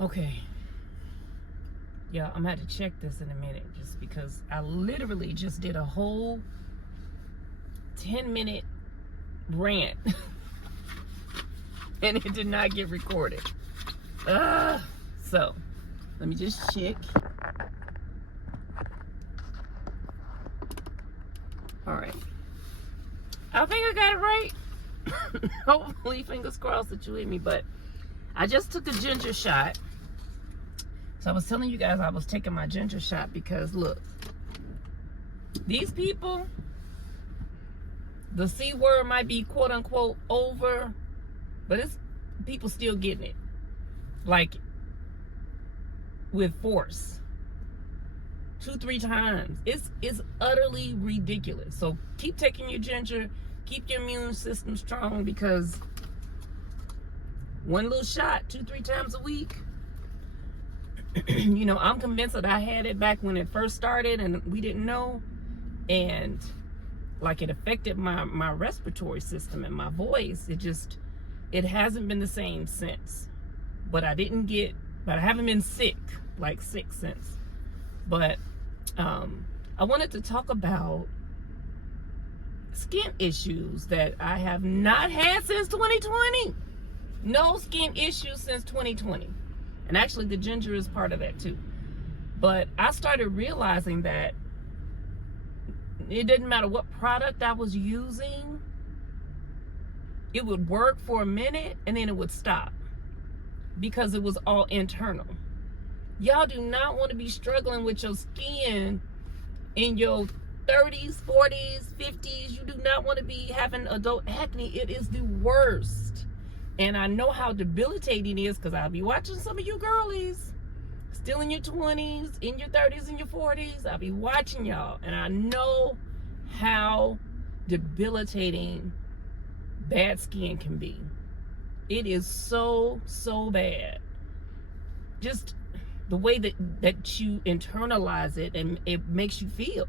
Okay. Yeah, I'm gonna have to check this in a minute just because I literally just did a whole 10-minute rant and it did not get recorded. So let me just check. All right. I think I got it right. Hopefully, fingers crossed that you hit me, but I just took a ginger shot. So I was telling you guys I was taking my ginger shot because look, these people, the C word might be quote unquote over, but it's people still getting it. Like with force. 2-3 times. It's utterly ridiculous. So keep taking your ginger, keep your immune system strong because one little shot 2-3 times a week. You know, I'm convinced that I had it back when it first started and we didn't know, and like it affected my respiratory system and my voice. It hasn't been the same since. But I haven't been sick since. But I wanted to talk about skin issues that I have not had since 2020. No skin issues since 2020. And actually the ginger is part of that too. But I started realizing that it didn't matter what product I was using, it would work for a minute and then it would stop because it was all internal. Y'all do not want to be struggling with your skin in your 30s, 40s, 50s. You do not want to be having adult acne. It is the worst. And I know how debilitating it is because I'll be watching some of you girlies still in your 20s, in your 30s, in your 40s. I'll be watching y'all. And I know how debilitating bad skin can be. It is so, so bad. Just the way that you internalize it and it makes you feel,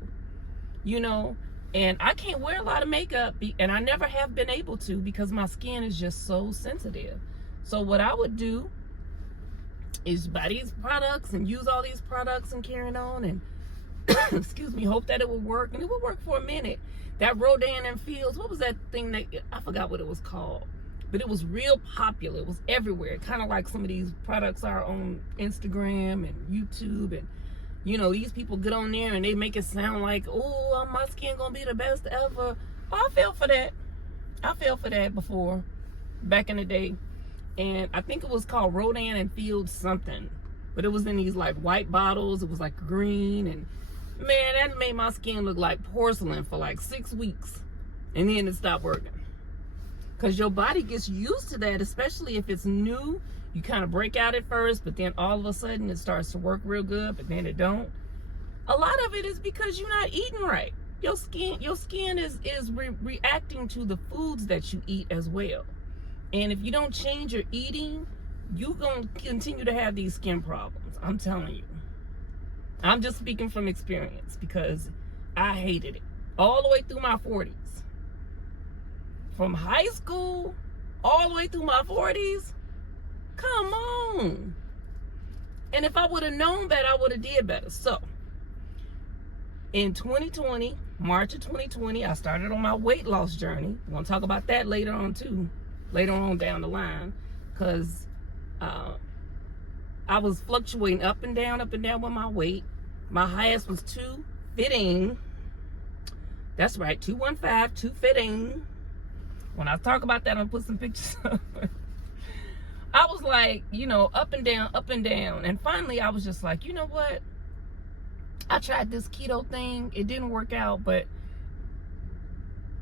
you know. And I can't wear a lot of makeup, and I never have been able to because my skin is just so sensitive. So what I would do is buy these products and use all these products and carrying on and excuse me, hope that it would work. And it would work for a minute. That Rodan and Fields, what was that thing that, I forgot what it was called, but it was real popular. It was everywhere, kind of like some of these products are on Instagram and YouTube. And you know, these people get on there and they make it sound like, oh, my skin gonna be the best ever. I fell for that. I fell for that before, back in the day. And I think it was called Rodan and Fields something. But it was in these like white bottles. It was like green. And man, that made my skin look like porcelain for like 6 weeks. And then it stopped working. Because your body gets used to that, especially if it's new. You kind of break out at first, but then all of a sudden it starts to work real good, but then it don't. A lot of it is because you're not eating right. Your skin is reacting to the foods that you eat as well. And if you don't change your eating, you're going to continue to have these skin problems. I'm telling you. I'm just speaking from experience because I hated it all the way through my 40s. From high school all the way through my 40s. Come on. And if I would have known better, I would have did better. So, in 2020, March of 2020, I started on my weight loss journey. I'm going to talk about that later on too. Later on down the line. Because I was fluctuating up and down with my weight. My highest was 215. That's right, 215, 215. When I talk about that, I'll put some pictures up. I was like, you know, up and down. And finally, I was just like, you know what? I tried this keto thing. It didn't work out, but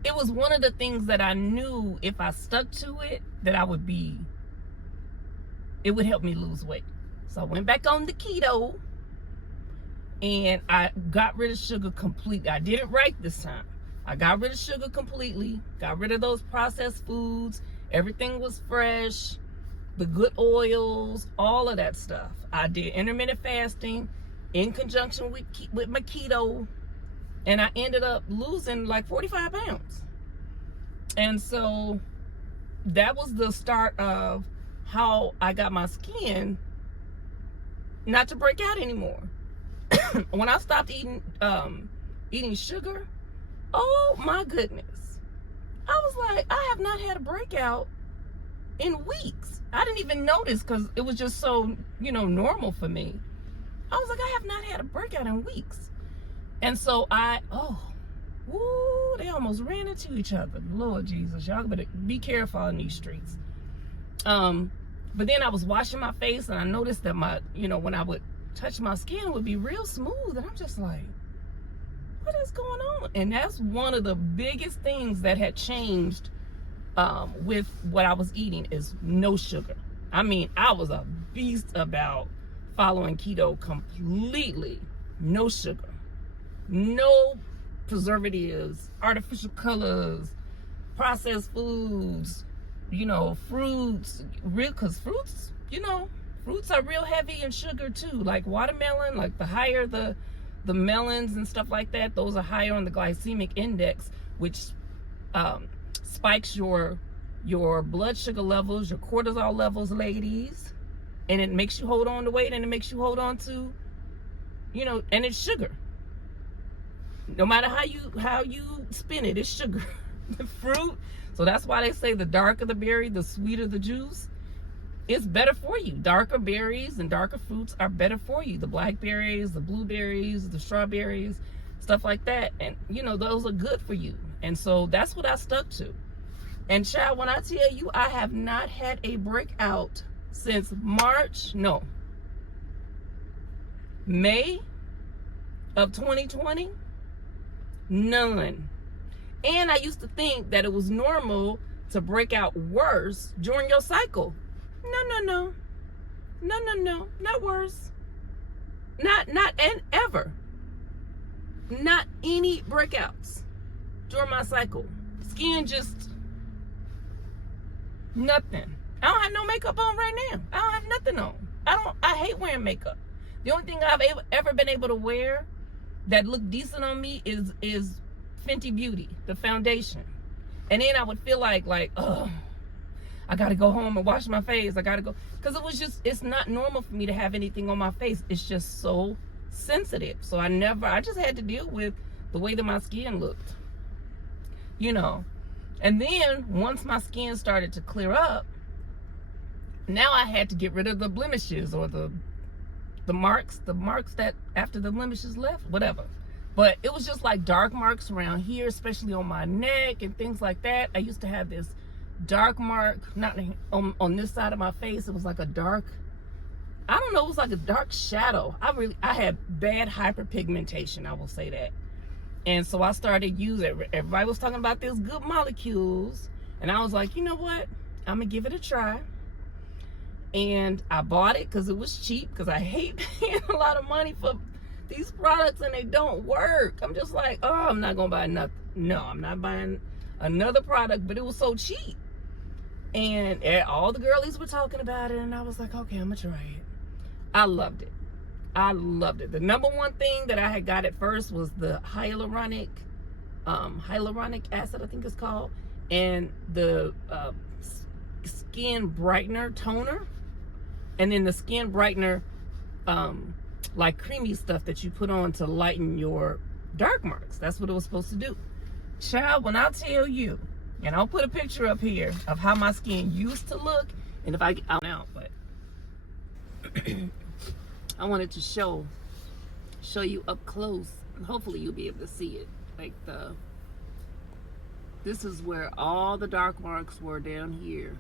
it was one of the things that I knew if I stuck to it, that it would help me lose weight. So I went back on the keto and I got rid of sugar completely. I did it right this time. I got rid of sugar completely, got rid of those processed foods. Everything was fresh. The good oils, all of that stuff. I did intermittent fasting in conjunction with my keto, and I ended up losing like 45 pounds. And so that was the start of how I got my skin not to break out anymore. When I stopped eating sugar, oh my goodness, I was like, I have not had a breakout in weeks. I didn't even notice because it was just so, normal for me. I was like, I have not had a breakout in weeks. And so they almost ran into each other. Lord Jesus, y'all better be careful in these streets. But then I was washing my face and I noticed that when I would touch my skin, it would be real smooth. And I'm just like, what is going on? And that's one of the biggest things that had changed with what I was eating is no sugar. I mean, I was a beast about following keto completely. No sugar, no preservatives, artificial colors, processed foods, fruits, because fruits are real heavy in sugar too. Like watermelon, like the higher the melons and stuff like that, those are higher on the glycemic index, which spikes your blood sugar levels, your cortisol levels, ladies, and it makes you hold on to weight, and it makes you hold on to, and it's sugar. No matter how you spin it, it's sugar. The fruit. So that's why they say the darker the berry, the sweeter the juice. It's better for you. Darker berries and darker fruits are better for you. The blackberries, the blueberries, the strawberries, stuff like that. And, those are good for you. And so that's what I stuck to. And child, when I tell you I have not had a breakout since May of 2020, none. And I used to think that it was normal to break out worse during your cycle. No, not worse. Not and ever. Not any breakouts during my cycle. Skin just nothing. I don't have no makeup on right now. I don't have nothing on. I hate wearing makeup. The only thing I've ever been able to wear that looked decent on me is Fenty Beauty, the foundation. And then I would feel like, oh, I gotta go home and wash my face. I gotta go, because it's not normal for me to have anything on my face. It's just so sensitive. So I just had to deal with the way that my skin looked, And then once my skin started to clear up, now I had to get rid of the blemishes or the marks that after the blemishes left, whatever. But it was just like dark marks around here, especially on my neck and things like that. I used to have this dark mark, not on this side of my face. It was like a dark, I don't know, it was like a dark shadow. I had bad hyperpigmentation, I will say that. And so I started using it. Everybody was talking about these good molecules. And I was like, you know what? I'm going to give it a try. And I bought it because it was cheap, because I hate paying a lot of money for these products and they don't work. I'm just like, oh, I'm not gonna buy nothing. No, I'm not buying another product, but it was so cheap. And all the girlies were talking about it, and I was like, okay, I'm gonna try it. I loved it. The number one thing that I had got at first was the hyaluronic acid, I think it's called, and the skin brightener toner, and then the skin brightener like creamy stuff that you put on to lighten your dark marks. That's what it was supposed to do. Child, when I tell you, and I'll put a picture up here of how my skin used to look, and if I get out, but I wanted to show you up close, and hopefully you'll be able to see it. Like this is where all the dark marks were, down here,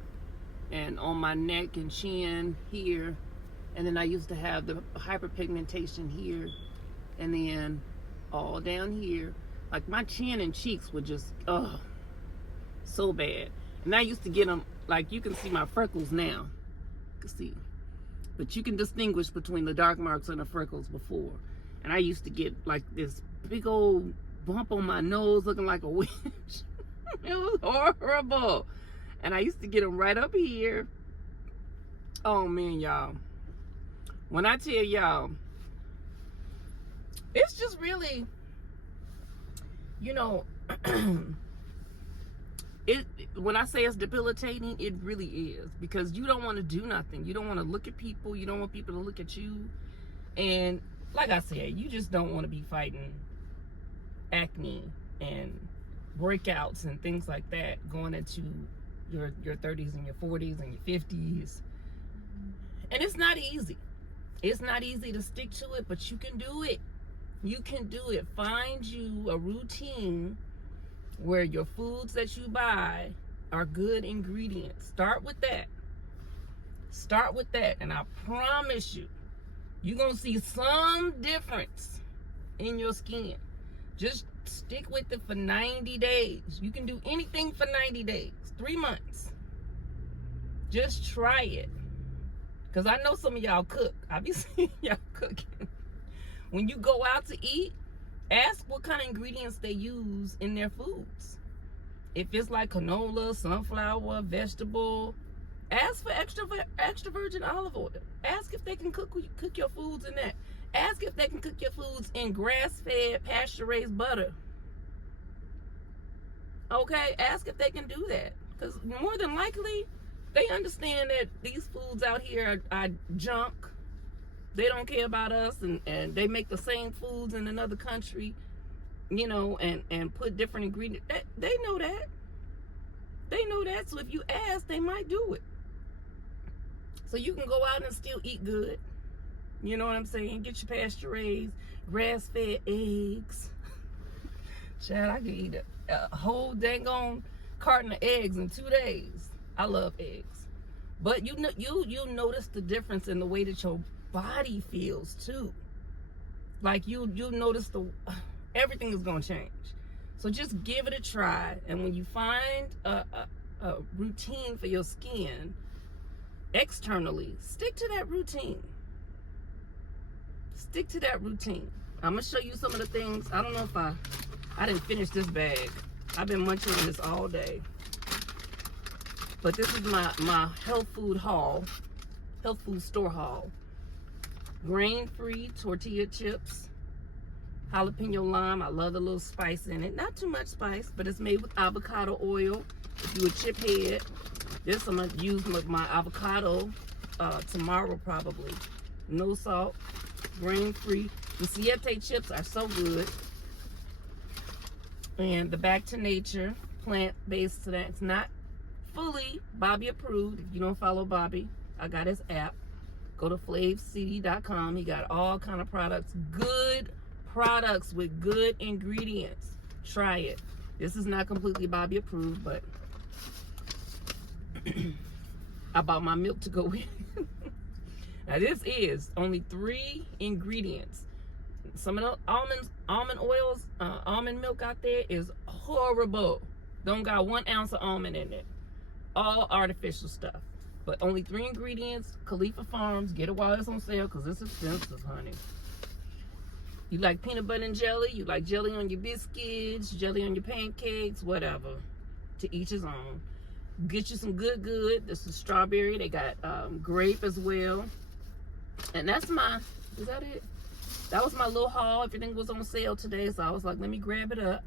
and on my neck and chin here. And then I used to have the hyperpigmentation here, and then all down here. Like my chin and cheeks were just, so bad. And I used to get them, like you can see my freckles now. You can see. But you can distinguish between the dark marks and the freckles before. And I used to get like this big old bump on my nose looking like a witch. It was horrible. And I used to get them right up here. Oh man, y'all. When I tell y'all, it's just really, when I say it's debilitating, it really is, because you don't want to do nothing. You don't want to look at people. You don't want people to look at you. And like I said, you just don't want to be fighting acne and breakouts and things like that going into your 30s and your 40s and your 50s. And it's not easy. It's not easy to stick to it, but you can do it. You can do it. Find you a routine where your foods that you buy are good ingredients. Start with that. Start with that. And I promise you, you're going to see some difference in your skin. Just stick with it for 90 days. You can do anything for 90 days, 3 months. Just try it. Because I know some of y'all cook. I be seeing y'all cooking. When you go out to eat, ask what kind of ingredients they use in their foods. If it's like canola, sunflower, vegetable, ask for extra virgin olive oil. Ask if they can cook your foods in that. Ask if they can cook your foods in grass-fed, pasture-raised butter. Okay? Ask if they can do that. Because more than likely, they understand that these foods out here are junk. They don't care about us, and they make the same foods in another country, you know, and put different ingredients. They know that. They know that. So if you ask, they might do it. So you can go out and still eat good. You know what I'm saying? Get your pasture-raised, grass-fed eggs. Chad, I could eat a whole dang on carton of eggs in 2 days. I love eggs. But you'll notice the difference in the way that your body feels too. Like you'll notice everything is gonna change. So just give it a try, and when you find a routine for your skin externally, stick to that routine. Stick to that routine. I'm gonna show you some of the things. I don't know if I didn't finish this bag. I've been munching on this all day. But this is my health food haul, health food store haul. Grain-free tortilla chips, jalapeno lime. I love the little spice in it. Not too much spice, but it's made with avocado oil. If you a chip head, this I'm gonna use my avocado tomorrow probably. No salt, grain-free. The Siete chips are so good. And the Back to Nature plant-based snacks, not fully Bobby approved. If you don't follow Bobby, I got his app. Go to flavecity.com. He got all kind of products, good products with good ingredients. Try it. This is not completely Bobby approved, but I bought my milk to go with. Now this is only 3 ingredients. Some of the almond oils, almond milk out there is horrible. Don't got 1 ounce of almond in it. All artificial stuff. But only 3 ingredients. Khalifa Farms. Get it while it's on sale because it's expensive, honey. You like peanut butter and jelly. You like jelly on your biscuits, jelly on your pancakes, whatever. To each his own. Get you some good. This is strawberry. They got grape as well. And that's is that it? That was my little haul. Everything was on sale today. So I was like, let me grab it up.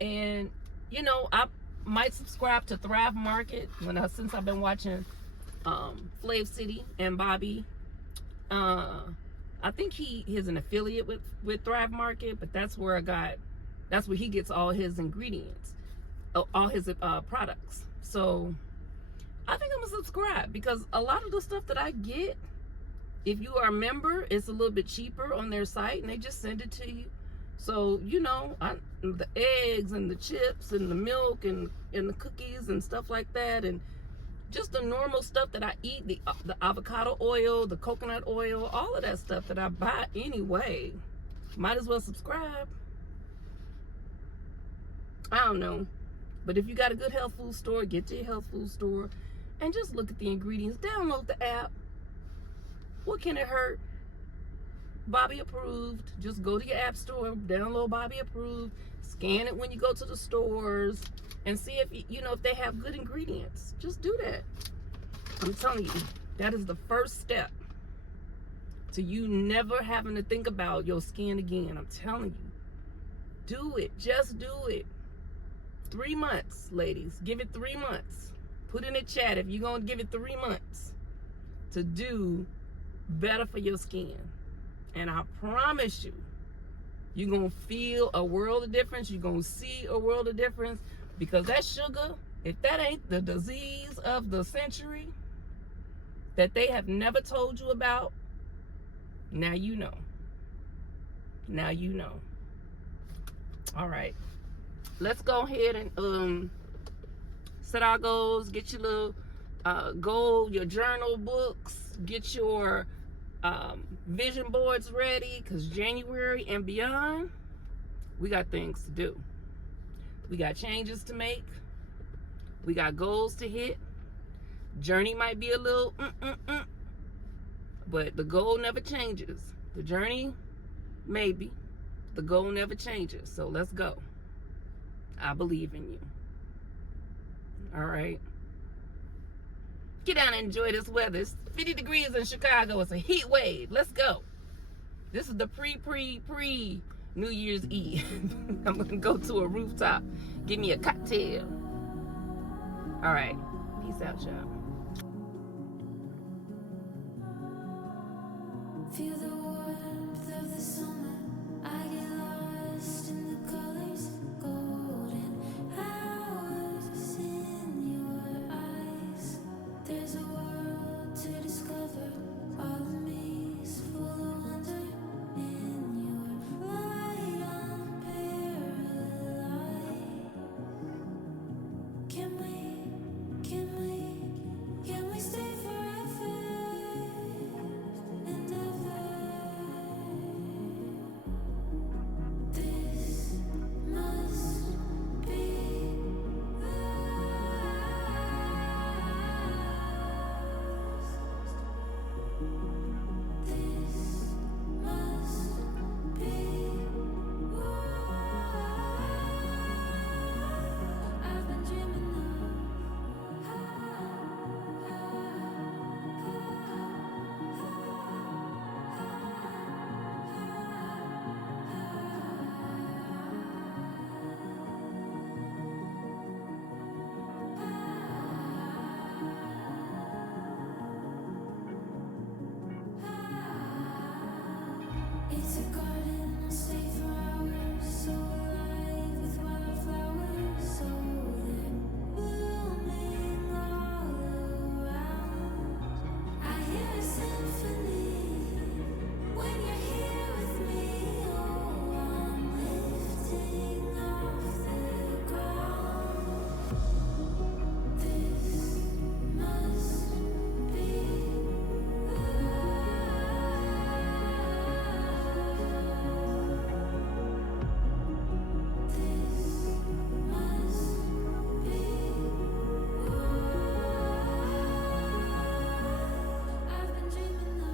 And, you know, I might subscribe to Thrive Market since I've been watching Flav City and Bobby. I think he is an affiliate with Thrive Market, but that's where he gets all his ingredients, all his products. So I think I'm gonna subscribe because a lot of the stuff that I get, if you are a member, it's a little bit cheaper on their site and they just send it to you. So, you know, the eggs and the chips and the milk and the cookies and stuff like that, and just the normal stuff that I eat, the avocado oil, the coconut oil, all of that stuff that I buy anyway. Might as well subscribe. I don't know. But if you got a good health food store, get to your health food store and just look at the ingredients. Download the app. What can it hurt? Bobby approved. Just go to your app store, download Bobby approved, scan it when you go to the stores, and see if if they have good ingredients. Just do that. I'm telling you, that is the first step to you never having to think about your skin again. I'm telling you, do it. Just do it. 3 months, ladies. Give it 3 months. Put in the chat if you're gonna give it 3 months to do better for your skin. And I promise you, you're going to feel a world of difference. You're going to see a world of difference, because that sugar, if that ain't the disease of the century that they have never told you about, now you know. Now you know. All right. Let's go ahead and set our goals. Get your little goal, your journal books. Get your vision boards ready, because January and beyond, we got things to do. We got changes to make. We got goals to hit. Journey might be a little but the goal never changes. The journey, maybe. The goal never changes. So let's go. I believe in you. All right. Get down and enjoy this weather. It's 50 degrees in Chicago. It's a heat wave. Let's go. This is the pre New Year's Eve. I'm going to go to a rooftop. Give me a cocktail. All right. Peace out, y'all. Feel the warmth of the summer. I get lost in the colors. Golden hours in your eyes. There's a world to discover. All of me's full of wonder. In your light, I'm paralyzed. Can we stay forever and ever? This must be love. This must be what I've been dreaming of. It's a garden, I'll stay for hours, so alive with wildflowers, so they're blooming all around. I hear a symphony when you're here with me. Oh, I'm lifting off the ground. This must be I've been dreaming of.